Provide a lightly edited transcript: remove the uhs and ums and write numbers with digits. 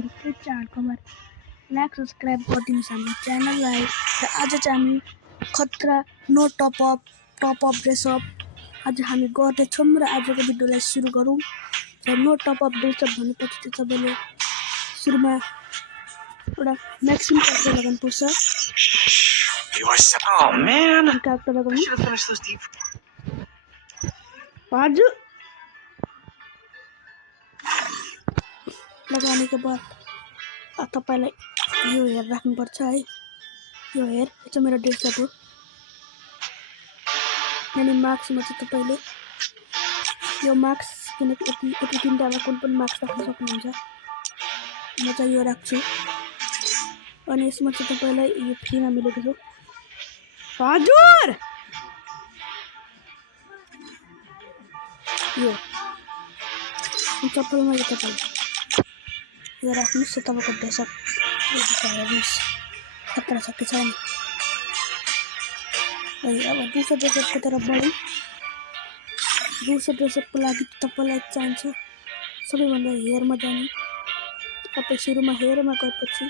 के चाड खबर लाइक सब्सक्राइब गरिदिनुहोस् हाम्रो च्यानललाई र आज चाहिँ हामी खतरा नो टप अप ड्रेसअप आज हामी गर्दैछौँ र आजको भिडियोलाई सुरु गरौँ। र नो टप अप ड्रेसअप भनेपछि चाहिँ तपाईँले सुरुमा एउटा म्याक्सिमम क्यारेक्टर लगाउनुपर्छ। Oh man! क्यारेक्टर I लगाउनु should have finished those deep. हजुर लगाउनेको बाद तपाईलाई यो हेयर राख्नुपर्छ है। यो हेयर चाहिँ मेरो ड्रेसअप हो। अनि मार्क्समा चाहिँ तपाईले यो मार्क्स किनकि यति तिनटामा कुन पनि मार्क्स राख्न सक्नुहुन्छ। म चाहिँ यो राख्छु। अनि यसमा चाहिँ तपाईलाई यो फ्रीमा मिलेको छ। हजुर यो चप्पलमा यो तपाईले यो राख्नुहोस्। तपाईँको ड्रेसअप हेर्नुहोस् खतरा छ कि छैन। अब दूसरो ड्रेसअपको तरफ बढौँ। दूसरो ड्रेसअपको लागि तपाईँलाई चाहिन्छ सबैभन्दा हेयरमा जानु। तपाईँ सुरुमा हेयरमा गएपछि